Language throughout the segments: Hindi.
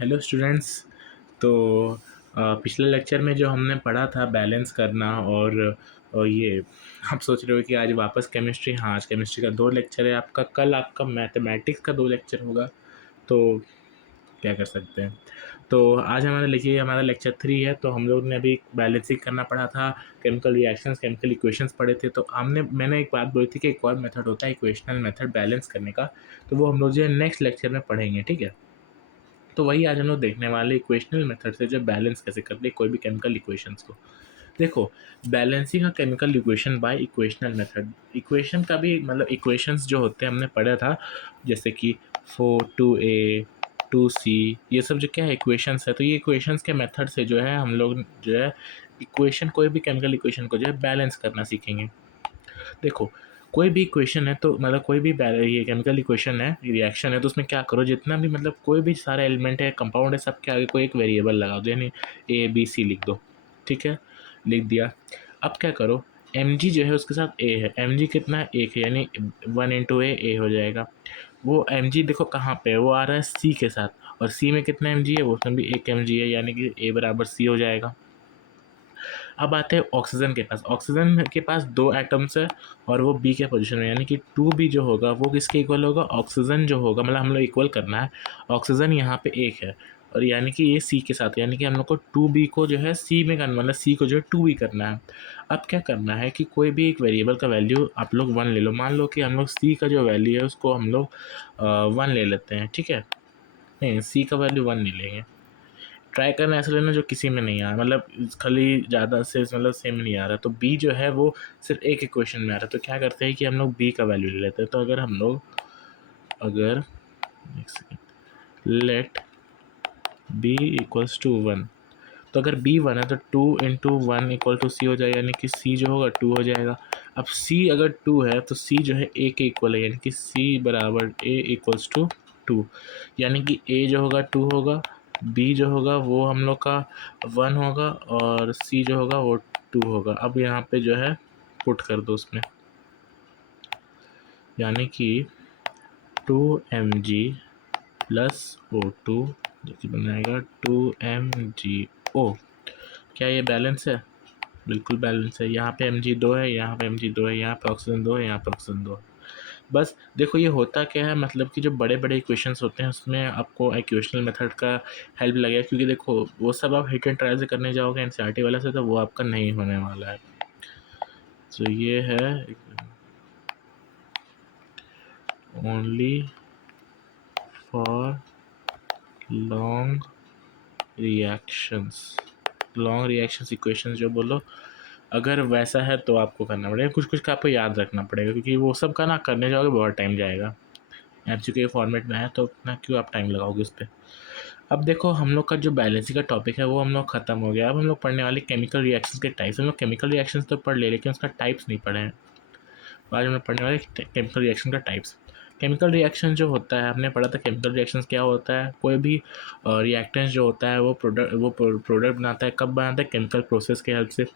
Hello students. तो पिछले लेक्चर में जो हमने पढ़ा था बैलेंस करना और ये आप सोच रहे हो कि आज वापस केमिस्ट्री। हाँ, आज केमिस्ट्री का 2 लेक्चर है आपका। कल आपका मैथमेटिक्स का 2 लेक्चर होगा, तो क्या कर सकते हैं। तो आज हमारा लिखिए हमारा लेक्चर 3 है। तो हम लोग ने अभी बैलेंसिंग करना पढ़ा था, केमिकल रिएक्शंस, केमिकल इक्वेशंस पढ़े थे। तो मैंने एक बात बोली थी कि एक और मेथड होता है इक्वेशनल मेथड बैलेंस करने का, तो वो हम लोग जो है नेक्स्ट लेक्चर में पढ़ेंगे, ठीक है। तो वही आज हम लोग देखने वाले इक्वेशनल मेथड से जो बैलेंस कैसे करते हैं कोई भी केमिकल इक्वेशंस को। देखो, balancing a chemical equation by equational method. Equation का भी मतलब इक्वेशंस जो होते हैं हमने पढ़ा था, जैसे कि 4 2a 2c, ये सब जो क्या है इक्वेशंस है। तो ये इक्वेशंस के मेथड से जो है हम लोग जो है इक्वेशन, कोई भी केमिकल इक्वेशन को जो है बैलेंस करना सीखेंगे। देखो, कोई भी इक्वेशन है तो मतलब कोई भी ये केमिकल इक्वेशन है, रिएक्शन है, तो उसमें क्या करो, जितना भी मतलब कोई भी सारा एलिमेंट है, कंपाउंड है, सबके आगे कोई एक वेरिएबल लगा दो, यानी ए बी सी लिख दो। ठीक है, लिख दिया। अब क्या करो, एम जी जो है उसके साथ ए है, एम जी कितना है, एक है, यानी 1 × ए हो जाएगा। वो एम जी देखो कहाँ पे है, वो आ रहा है सी के साथ, और सी में कितना एम जी है, वो उसमें भी एक एम जी है, यानी कि ए बराबर सी हो जाएगा। अब आते हैं ऑक्सीजन के पास। ऑक्सीजन के पास 2 एटम्स है और वो बी के पोजीशन में, यानी कि 2b जो होगा वो किसके इक्वल होगा, ऑक्सीजन जो होगा, मतलब हम लोग इक्वल करना है। ऑक्सीजन यहाँ पे 1 है और यानी कि ये सी के साथ, यानी कि हम लोग को 2b को जो है सी में करना, मतलब सी को जो है 2b करना है। अब क्या करना है कि कोई भी एक वेरिएबल का वैल्यू आप लोग 1 ले लो। मान लो कि हम लोग सी का जो वैल्यू है उसको हम लोग 1 ले लेते हैं, ठीक है। नहीं, सी का वैल्यू 1 नहीं लेंगे। ट्राई करना ऐसा लेना जो किसी में नहीं आ रहा, मतलब खाली ज़्यादा से मतलब सेम नहीं आ रहा। तो बी जो है वो सिर्फ एक इक्वेशन में आ रहा है, तो क्या करते हैं कि हम लोग बी का वैल्यू ले लेते हैं। तो अगर हम लोग अगर एक second, let B equals to 1, तो अगर बी 1 है तो 2 × 1 इक्वल टू सी हो जाएगा, यानी कि सी जो होगा 2 हो जाएगा। अब सी अगर 2 है तो सी जो है ए के इक्वल है, यानी कि सी बराबर ए इक्वल्स टू 2, यानी कि ए जो होगा 2 होगा, बी जो होगा वो हम लोग का 1 होगा और सी जो होगा वो 2 होगा। अब यहाँ पे जो है पुट कर दो उसमें, यानी कि 2mg प्लस O2 जो कि बनाएगा 2mgO। क्या ये बैलेंस है? बिल्कुल बैलेंस है। यहाँ पे Mg 2 है, यहाँ पे Mg 2 है, यहाँ पे ऑक्सीजन 2 है, यहाँ पे ऑक्सीजन 2 है। बस देखो ये होता क्या है, मतलब कि जो बड़े बड़े इक्वेशंस होते हैं उसमें आपको इक्वेशनल मेथड का हेल्प लगेगा, क्योंकि देखो वो सब आप हिट एंड ट्रायल से करने जाओगे एनसीईआरटी वाला से, तो वो आपका नहीं होने वाला है। तो ये है only for long reactions equations जो बोलो, अगर वैसा है तो आपको करना पड़ेगा, कुछ कुछ का आपको याद रखना पड़ेगा, क्योंकि वो सब का ना करने जाओगे बहुत टाइम जाएगा। एमसीक्यू के फॉर्मेट में है तो ना क्यों आप टाइम लगाओगे उस पर। अब देखो हम लोग का जो बैलेंसिंग का टॉपिक है वो हम लोग ख़त्म हो गया। अब हम लोग पढ़ने वाले केमिकल रिएक्शंस के टाइप्स। हम लोग केमिकल रिएक्शंस तो पढ़ ले, लेकिन उसका टाइप्स नहीं पढ़े हैं। तो आज हम लोग पढ़ने वाले केमिकल रिएक्शन का टाइप्स। केमिकल रिएक्शन जो होता है, हमने पढ़ा था केमिकल रिएक्शंस क्या होता है। कोई भी रिएक्टेंस जो होता है वो प्रोडक्ट बनाता है। कब बनाता है? केमिकल प्रोसेस के हेल्प से।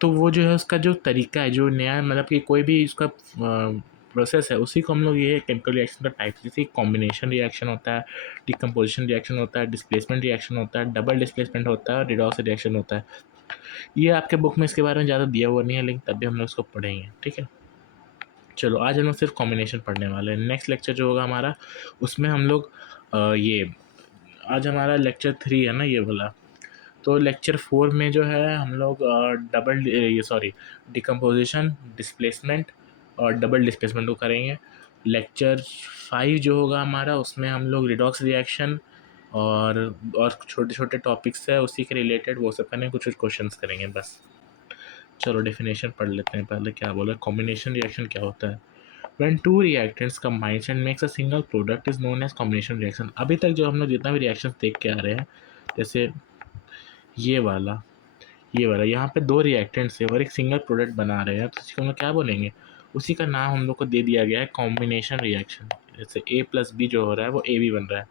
तो वो जो है उसका जो तरीका है, जो नया मतलब कि कोई भी उसका प्रोसेस है, उसी को हम लोग ये केमिकल रिएक्शन का टाइप, जैसे कॉम्बिनेशन रिएक्शन होता है, डिकम्पोजिशन रिएक्शन होता है, डिस्प्लेसमेंट रिएक्शन होता है, डबल डिस्प्लेसमेंट होता है और रिडॉक्स रिएक्शन होता है। ये आपके बुक में इसके बारे में ज़्यादा दिया हुआ नहीं है, लेकिन तब भी हम लोग इसको पढ़ेंगे, ठीक है। चलो आज हम लोग सिर्फ कॉम्बिनेशन पढ़ने वाले हैं। नेक्स्ट लेक्चर जो होगा हमारा, उसमें हम लोग ये आज हमारा लेक्चर 3 है ना ये वाला। तो लेक्चर 4 में जो है हम लोग डिकम्पोजिशन, डिस्प्लेसमेंट और डबल डिस्प्लेसमेंट को करेंगे। लेक्चर 5 जो होगा हमारा, उसमें हम लोग रिडॉक्स रिएक्शन और छोटे छोटे टॉपिक्स है उसी के रिलेटेड वो सब करेंगे, कुछ कुछ क्वेश्चंस करेंगे बस। चलो डेफिनेशन पढ़ लेते हैं पहले। क्या बोला, कॉम्बिनेशन रिएक्शन क्या होता है। When two reactants combines and makes a single product is known as combination reaction। अभी तक जो हम लोग जितना भी रिएक्शन देख के आ रहे हैं, जैसे ये वाला यहाँ पे 2 रिएक्टेंट्स है और एक सिंगल प्रोडक्ट बना रहे हैं, तो इसको हम लोग क्या बोलेंगे, उसी का नाम हम लोग को दे दिया गया है कॉम्बिनेशन रिएक्शन। जैसे ए प्लस बी जो हो रहा है वो ए बी बन रहा है,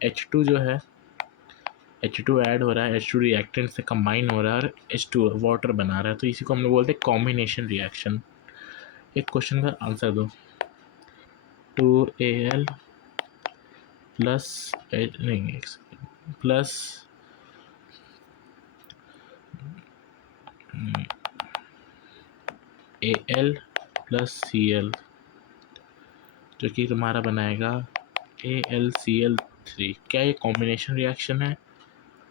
H2 जो है H2 ऐड हो रहा है, H2 रिएक्टेंट से कंबाइन हो रहा है और H2 वाटर बना रहा है, तो इसी को हम लोग बोलते हैं कॉम्बिनेशन रिएक्शन। एक क्वेश्चन का आंसर दो, 2Al प्लस नहीं प्लस Al प्लस Cl, जो कि तुम्हारा बनाएगा AlCl3। क्या ये कॉम्बिनेशन रिएक्शन है?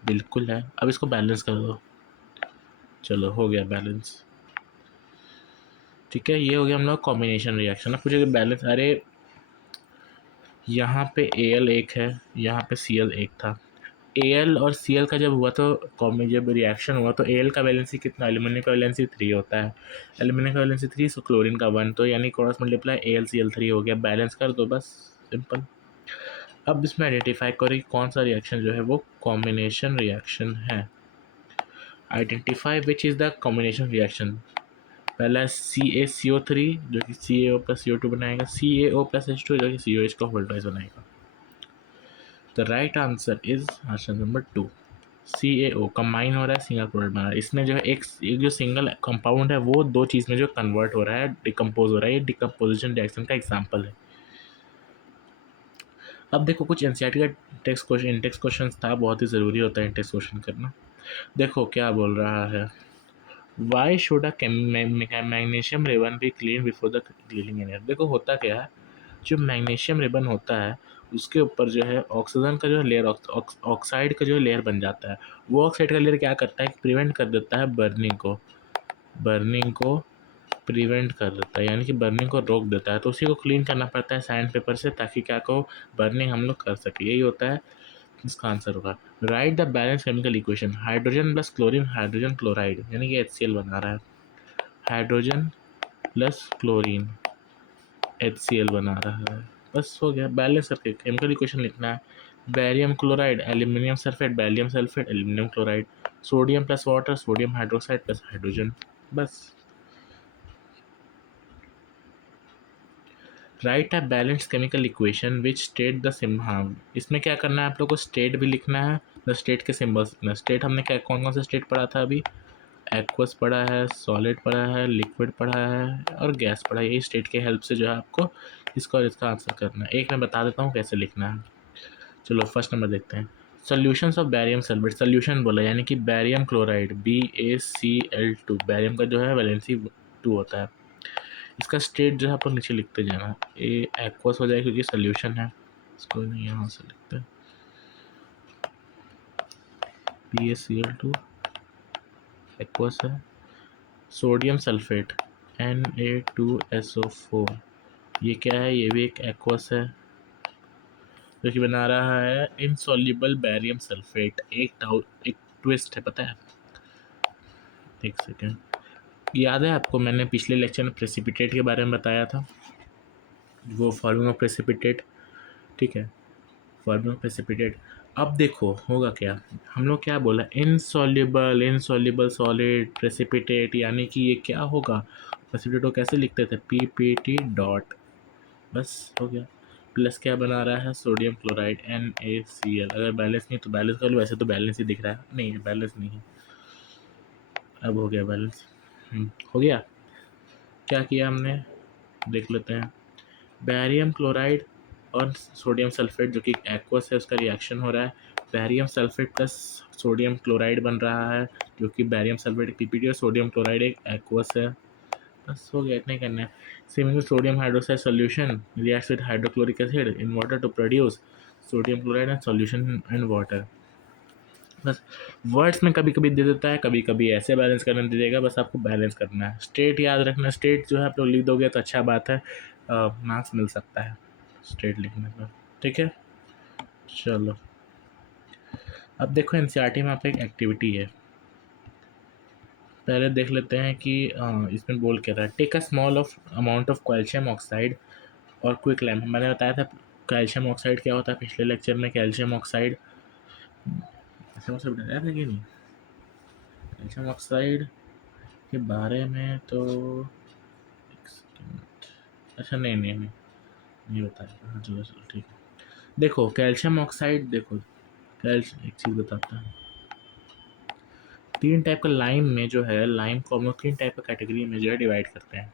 बिल्कुल है। अब इसको बैलेंस कर दो। चलो हो गया बैलेंस। ठीक है, ये हो गया हम लोग कॉम्बिनेशन रिएक्शन। अब पूछे बैलेंस, अरे यहाँ पे Al एक है, यहाँ पे Cl एक था। Al और Cl का जब हुआ तो जब रिएक्शन हुआ तो Al का वैलेंसी कितना, एल्यूमिनियम का वैलेंसी 3 होता है। एल्यूमिनियम का वैलेंसी 3, सो क्लोरीन का 1, तो यानी क्रॉस मल्टीप्लाई AlCl3 हो गया। बैलेंस कर दो बस, सिंपल। अब इसमें आइडेंटिफाई करो कि कौन सा रिएक्शन जो है वो कॉम्बिनेशन रिएक्शन है। Identify which is the combination reaction. पहला है CaCO3 जो कि CaO प्लस CO2 बनाएगा, CaO प्लस H2 जो कि COH का वोल्टाइज बनाएगा। The right answer is option number 2, CaO combine हो रहा है, सिंगल प्रोडक्ट बना रहा है। इसमें जो है एक जो सिंगल कंपाउंड है वो दो चीज़ में जो कन्वर्ट हो रहा है, डिकम्पोज हो रहा है, ये डिकम्पोजिशन रिएक्शन का एग्जाम्पल है। अब देखो कुछ एनसीईआरटी का टेक्स्ट क्वेश्चन था, बहुत ही ज़रूरी होता है टेक्स्ट क्वेश्चन करना। देखो क्या बोल रहा है, why should a magnesium ribbon be clean before the cleaning energy. देखो होता क्या है, जो मैग्नीशियम रिबन होता है उसके ऊपर जो है ऑक्सीजन का जो लेयर, ऑक्साइड का जो लेयर बन जाता है। वो ऑक्साइड का लेयर क्या करता है, प्रिवेंट कर देता है बर्निंग को प्रिवेंट कर देता है, यानी कि बर्निंग को रोक देता है। तो उसी को क्लीन करना पड़ता है सैंड पेपर से, ताकि क्या को बर्निंग हम लोग कर सके। यही होता है, इसका आंसर होगा। Right the balance chemical equation, hydrogen plus chlorine hydrogen chloride, यानी कि HCl बना रहा है। हाइड्रोजन प्लस क्लोरीन HCl बना रहा है। बस हो गया, बैलेंस करके केमिकल इक्वेशन लिखना है। Barium chloride aluminium sulphate, barium sulphate aluminium chloride, sodium plus water sodium hydroxide plus hydrogen. बस। Write a balance chemical equation which state the same, हाँ इसमें क्या करना है आप लोग को, स्टेट भी लिखना है, द स्टेट के सिम्बल्स लिखना है। स्टेट हमने क्या कौन कौन सा स्टेट पढ़ा था अभी, एक्वस पढ़ा है, सॉलिड पढ़ा है, लिक्विड पढ़ा है और गैस पढ़ा है। यही स्टेट के हेल्प से जो है आपको इसका और इसका आंसर करना है। एक मैं बता देता हूँ कैसे लिखना है। चलो फर्स्ट नंबर देखते हैं, solutions of barium sulphate. Solution बोला यानी कि बैरियम क्लोराइड BaCl2, बैरियम का जो है वैलेंसी 2 होता है। इसका स्टेट जो है आप लोग नीचे लिखते जाना। ए एक्वस हो जाए क्योंकि सोल्यूशन है, इसको यहाँ से लिखते हैं BaCl2 एक्वस है। सोडियम सल्फेट Na2SO4, ये क्या है, ये भी एक एक्वस है जो कि बना रहा है इनसॉल्युबल बैरियम सल्फेट। एक ट्विस्ट है, पता है, एक सेकेंड, याद है आपको मैंने पिछले लेक्चर में प्रेसिपिटेट के बारे में बताया था, वो फॉर्मिंग ऑफ प्रेसिपिटेट। ठीक है, फॉर्मिंग ऑफ प्रेसिपिटेट। अब देखो होगा क्या, हम लोग क्या बोला, इनसॉल्युबल सॉलिड प्रेसिपिटेट, यानी कि ये क्या होगा, प्रेसिपिटेट को कैसे लिखते थे, PPT डॉट, बस हो गया। प्लस क्या बना रहा है, सोडियम क्लोराइड NaCl। अगर बैलेंस नहीं तो बैलेंस कर लो, वैसे तो बैलेंस ही दिख रहा है, नहीं है बैलेंस नहीं है। अब हो गया बैलेंस। हो गया। क्या किया हमने, देख लेते हैं। बैरियम क्लोराइड और सोडियम सल्फेट जो कि एक्वस है, उसका रिएक्शन हो रहा है। Barium sulphate plus sodium chloride बन रहा है, जो कि बैरियम सल्फेट एक PPT और सोडियम क्लोराइड एक एक्वस है। बस हो गया, इतना ही करना है। Similar sodium hydroxide solution reacts with hydrochloric acid in water to produce sodium chloride and solution in water. बस वर्ड्स में कभी कभी दे देता है, कभी कभी ऐसे बैलेंस करने दे देगा, बस आपको बैलेंस करना है। स्टेट याद रखना, स्टेट जो है आप लोग लिख दोगे तो अच्छा बात है, मार्क्स मिल सकता है स्टेट लिखने पर। ठीक है, चलो अब देखो एनसीईआरटी में आपका एक एक्टिविटी है, पहले देख लेते हैं कि इसमें बोल क्या रहा है। Take a small of amount of calcium oxide और क्विक लैम्प। मैंने बताया था कैल्शियम ऑक्साइड क्या होता है पिछले लेक्चर में, कैल्शियम ऑक्साइड ऐसे मतलब बताया था कि नहीं, कैल्शियम ऑक्साइड के बारे में तो एक सेकंड, अच्छा नहीं बताया, हाँ चलो चलो ठीक है। देखो कैल्शियम ऑक्साइड, देखो कैल्शियम, एक चीज़ बताता हूँ, तीन टाइप का लाइम में जो है, लाइम को हम लोग तीन टाइप का कैटेगरी में जो है डिवाइड करते हैं।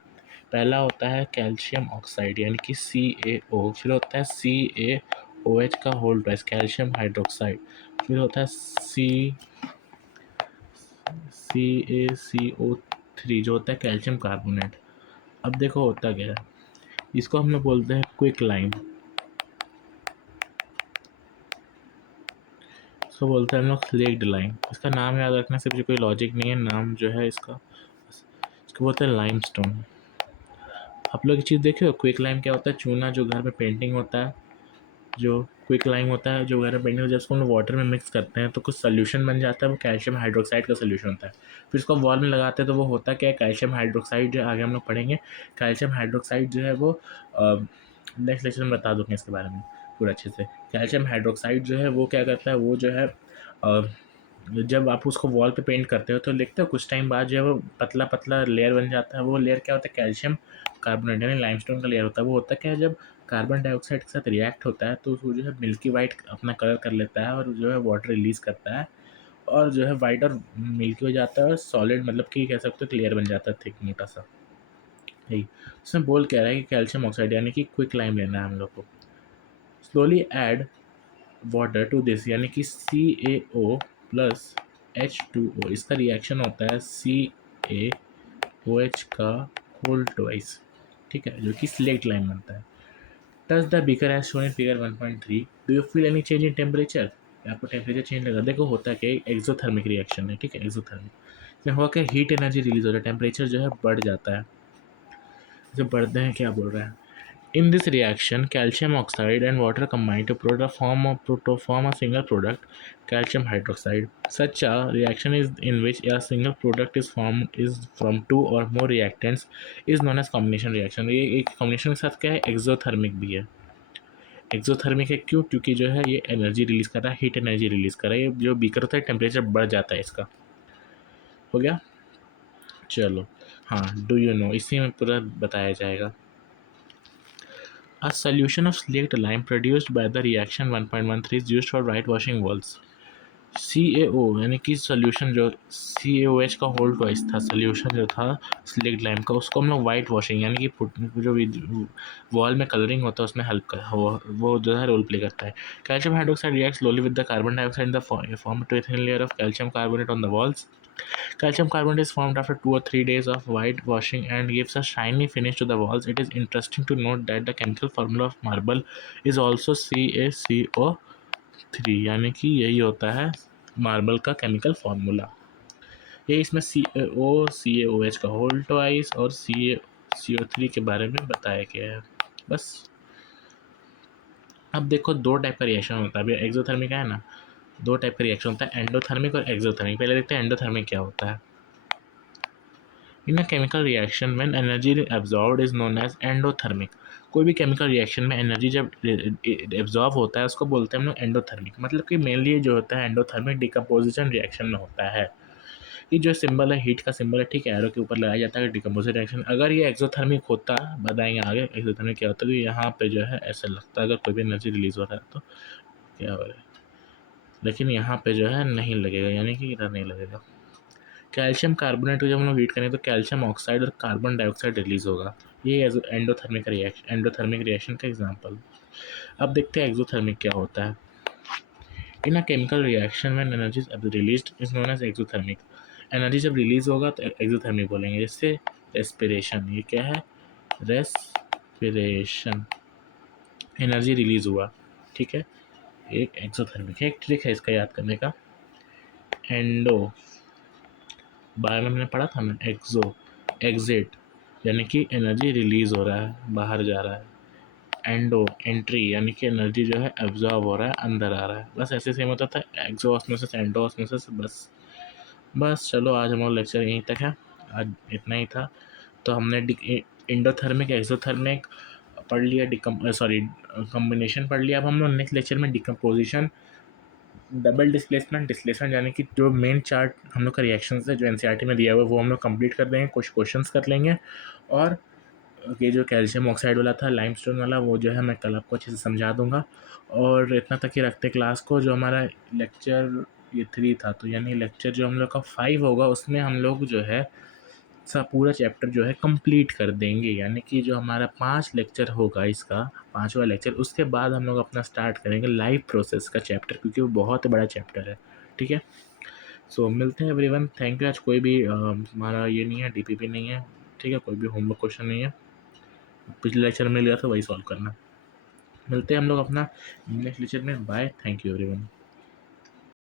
पहला होता है कैल्शियम ऑक्साइड यानी कि CaO, फिर होता है CaO CaOH का होल ट्वाइस, कैल्शियम हाइड्रोक्साइड। फिर होता है CaCO3 जो होता है कैल्शियम कार्बोनेट। अब देखो होता क्या है, इसको हम लोग बोलते हैं क्विक लाइम, इसको बोलते हैं हम लोग स्लेक्ड लाइम। इसका नाम याद रखने से भी कोई लॉजिक नहीं है, नाम जो है इसका, इसको बोलते हैं लाइमस्टोन। आप लोग एक चीज़ देखे हो, क्विक लाइम क्या होता है? चूना जो घर में पेंटिंग होता है, जो क्विक लाइम होता है जो घर में पेंटिंग, जब उसको हम लोग वाटर में मिक्स करते हैं तो कुछ सोल्यूशन बन जाता है, वो कैल्शियम हाइड्रोक्साइड का सोल्यूशन होता है। फिर उसको वॉल में लगाते हैं तो वो होता क्या है, कैल्शियम हाइड्रोक्साइड जो आगे हम लोग पढ़ेंगे। कैल्शियम हाइड्रोक्साइड जो है वो नेक्स्ट लेक्चर में बता दूँगा इसके बारे में पूरा अच्छे से। कैल्शियम हाइड्रोक्साइड जो है वो क्या करता है, वो जो है जब आप उसको वॉल पे पेंट करते हो तो देखते हो कुछ टाइम बाद जो है वो पतला पतला लेयर बन जाता है। वो लेयर क्या होता है, कैल्शियम कार्बोनेट यानी लाइमस्टोन का लेयर होता है। वो होता क्या है, जब कार्बन डाइऑक्साइड के साथ रिएक्ट होता है तो वो जो है मिल्की वाइट अपना कलर कर लेता है और जो है वाटर रिलीज़ करता है, और जो है वाइट और मिल्की हो जाता है और सॉलिड, मतलब कि कह सकते हो क्लियर बन जाता है, थिक मोटा सा। यही इसमें बोल कह रहा है कि कैल्शियम ऑक्साइड यानी कि क्विक लाइम लेना है हम लोग को। Slowly add water to this यानी कि CaO प्लस H2O, इसका रिएक्शन होता है CaOH का होल ट्वाइस, ठीक है, जो कि स्लेक्ट लाइम बनता है। Touch the beaker as shown in figure 1.3, do you feel any change in temperature? आपको टेम्परेचर चेंज लगा? देखो होता है कि एक्सोथर्मिक रिएक्शन है, ठीक है, एक्सोथर्मिक इसमें हुआ क्या, हीट एनर्जी रिलीज हो रहा है, टेम्परेचर जो है बढ़ जाता है। जब बढ़ते हैं क्या बोल रहा है, in this reaction, calcium oxide and water combine to form a single product, calcium hydroxide. Such a reaction is in which a single product is formed is from two or more reactants is known as combination reaction. ये एक combination के साथ क्या है, exothermic भी है। एक्सोथर्मिक है क्यों? क्योंकि जो है ये एनर्जी रिलीज कर रहा है, हीट एनर्जी रिलीज कर रहा है। ये जो बीकर होता है टेम्परेचर बढ़ जाता है इसका। हो गया, चलो। हाँ, डू यू नो इसी में पूरा बताया जाएगा। A solution of slaked lime produced by the reaction 1.13 is used for whitewashing walls. CaO यानी कि सोल्यूशन जो CaOH का होल ट्वाइस था, सोल्यूशन जो था स्लेक्ड लाइम का, उसको हम लोग वाइट वॉशिंग यानी कि जो वॉल में कलरिंग होता है उसमें हेल्प कर, वो जो है रोल प्ले करता है। Calcium hydroxide reacts slowly with the carbon dioxide in the form to a thin layer of calcium carbonate on the walls. Calcium carbonate is formed after 2 or 3 days of whitewashing and gives a shiny finish to the walls. It is interesting to note that the chemical formula of marble is also CaCO3 यानी कि यही होता है मार्बल का केमिकल फार्मूला। ये इसमें CaOH का होल ट्वाइस और CO3 के बारे में बताया गया है। बस। अब देखो दो टाइप का रिएक्शन होता है, अभी एक्सोथर्मिक है ना, दो टाइप का रिएक्शन होता है, एंडोथर्मिक और एक्सोथर्मिक। पहले देखते हैं एंडोथर्मिक क्या होता है। In a chemical reaction when energy absorbed is known as endothermic. कोई भी केमिकल रिएक्शन में एनर्जी जब एब्जॉर्ब होता है उसको बोलते हैं हम लोग एंडोथर्मिक। मतलब कि मेनली जो होता है एंडोथर्मिक डिकम्पोजिशन रिएक्शन में होता है। ये जो सिंबल है हीट का सिंबल है, ठीक है, एरो के ऊपर लगाया जाता है डिकम्पोजिशन रिएक्शन। अगर ये एक्सोथर्मिक होता, बताएंगे आगे एक्सोथर्मिक क्या होता है, तो यहाँ पे जो है ऐसा लगता है अगर कोई भी एनर्जी रिलीज हो रहा है तो क्या हो रहा है, लेकिन यहाँ पे जो है नहीं लगेगा, यानी कि इधर नहीं लगेगा। कैल्शियम कार्बोनेट को जब हम लोग हीट करें तो कैल्शियम ऑक्साइड और कार्बन डाइऑक्साइड रिलीज होगा। ये एंडोथर्मिक रिएक्शन का एग्जांपल। अब देखते हैं एक्सोथर्मिक क्या होता है। In a chemical reaction when energy is released is known as exothermic. Energy जब रिलीज होगा तो एक्सोथर्मिक बोलेंगे। जैसे रेस्पिरेशन, ये क्या है, रेस्पिरेशन, एनर्जी रिलीज हुआ, ठीक है, एक एक्सोथर्मिक है। एक ट्रिक है इसका याद करने का, एंडो बारे में हमने पढ़ा था ना, एग्जिट यानी कि एनर्जी रिलीज हो रहा है, बाहर जा रहा है। एंडो एंट्री यानी कि एनर्जी जो है एब्जॉर्ब हो रहा है, अंदर आ रहा है। बस ऐसे सेम होता था, एक्सो ऑस्मोसिस एंडो ऑस्मोसिस। बस चलो आज हमारा लेक्चर यहीं तक है, आज इतना ही था। तो हमने इंडोथर्मिक एक्सोथर्मिक पढ़ लिया, कम्बिनेशन पढ़ लिया। अब हम लोग नेक्स्ट लेक्चर में डिकम्पोजिशन, डबल डिस्प्लेसमेंट यानी कि जो मेन चार्ट हम लोग का रिएक्शन है जो एनसीईआरटी में दिया हुआ है वो हम लोग कंप्लीट कर देंगे, कुछ क्वेश्चंस कर लेंगे। और ये जो कैल्शियम ऑक्साइड वाला था, लाइमस्टोन वाला, वो जो है मैं कल आपको अच्छे से समझा दूंगा। और इतना तक ही रखते क्लास को। जो हमारा लेक्चर ये 3 था, तो यानी लेक्चर जो हम लोग का 5 होगा उसमें हम लोग जो है सा पूरा चैप्टर जो है कंप्लीट कर देंगे। यानी कि जो हमारा 5 लेक्चर होगा इसका, 5वां लेक्चर, उसके बाद हम लोग अपना स्टार्ट करेंगे लाइव प्रोसेस का चैप्टर, क्योंकि वो बहुत बड़ा चैप्टर है। ठीक है? सो मिलते हैं एवरीवन, थैंक यू। आज कोई भी हमारा ये नहीं है, डीपीपी नहीं है। ठीक है? कोई भी होमवर्क क्वेश्चन नहीं है, पिछले लेक्चर में लिया था वही सॉल्व करना। मिलते हैं हम लोग अपना नेक्स्ट लेक्चर में। Bye, thank you everyone.